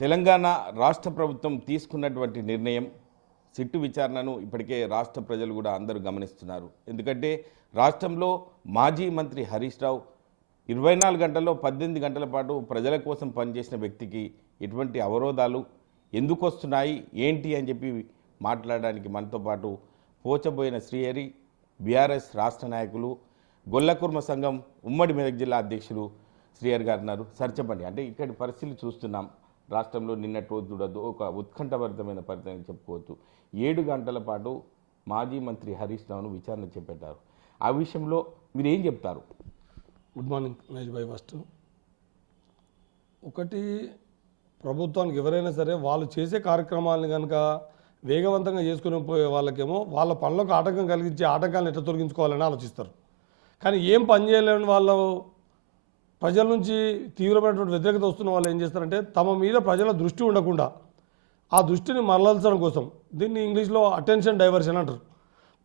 తెలంగాణ రాష్ట్ర ప్రభుత్వం తీసుకున్నటువంటి నిర్ణయం సిట్టు విచారణను ఇప్పటికే రాష్ట్ర ప్రజలు కూడా అందరూ గమనిస్తున్నారు. ఎందుకంటే రాష్ట్రంలో మాజీ మంత్రి హరీష్ రావు 24 గంటల్లో 18 గంటల పాటు ప్రజల కోసం పనిచేసిన వ్యక్తికి ఎటువంటి అవరోధాలు ఎందుకు వస్తున్నాయి ఏంటి అని చెప్పి మాట్లాడడానికి మనతో పాటు పోచబోయిన శ్రీహరి బీఆర్ఎస్ రాష్ట్ర నాయకులు గొల్లకుర్మ సంఘం ఉమ్మడి మెదక్ జిల్లా అధ్యక్షులు శ్రీహరి గారు ఉన్నారు. సార్ చెప్పండి, అంటే ఇక్కడి పరిస్థితులు చూస్తున్నాం. రాష్ట్రంలో నిన్నటి రోజు చూడద్దు ఒక ఉత్కంఠభరితమైన పరిస్థితి చెప్పుకోవచ్చు. 7 గంటల పాటు మాజీ మంత్రి హరీష్ రావును విచారణ చేపట్టారు. ఆ విషయంలో మీరు ఏం చెప్తారు? గుడ్ మార్నింగ్ మహేష్ భాయ్. ఫస్ట్ ఒకటి, ప్రభుత్వానికి ఎవరైనా సరే వాళ్ళు చేసే కార్యక్రమాలను కనుక వేగవంతంగా చేసుకుని పోయే వాళ్ళకేమో వాళ్ళ పనులకు ఆటంకం కలిగించే ఆటంకాలను ఎట్లా తొలగించుకోవాలని ఆలోచిస్తారు. కానీ ఏం పని చేయలేని వాళ్ళు ప్రజల నుంచి తీవ్రమైనటువంటి వ్యతిరేకత వస్తున్న వాళ్ళు ఏం చేస్తారంటే తమ మీద ప్రజల దృష్టి ఉండకుండా ఆ దృష్టిని మరల్చడం కోసం, దీన్ని ఇంగ్లీష్లో అటెన్షన్ డైవర్షన్ అంటారు.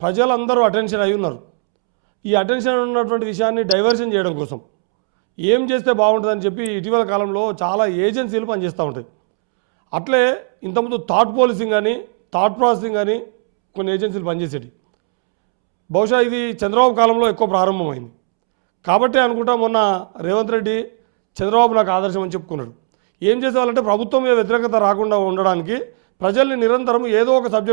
ప్రజలందరూ అటెన్షన్ అయి ఉన్నారు. ఈ అటెన్షన్ ఉన్నటువంటి విషయాన్ని డైవర్షన్ చేయడం కోసం ఏం చేస్తే బాగుంటుందని చెప్పి ఇటీవల కాలంలో చాలా ఏజెన్సీలు పనిచేస్తూ ఉంటాయి. అట్లే ఇంతకుముందు థాట్ పోలీసింగ్ అని, థాట్ ప్రాసెసింగ్ అని కొన్ని ఏజెన్సీలు పనిచేసేవి. బహుశా ఇది చంద్రబాబు కాలంలో ఎక్కువ ప్రారంభమైంది కాబట్టి అనుకుంటా మొన్న రేవంత్ రెడ్డి చంద్రబాబు నాకు ఆదర్శం అని చెప్పుకున్నాడు. ఏం చేసేవాళ్ళంటే ప్రభుత్వం మీద వ్యతిరేకత రాకుండా ఉండడానికి ప్రజల్ని నిరంతరం ఏదో ఒక సబ్జెక్ట్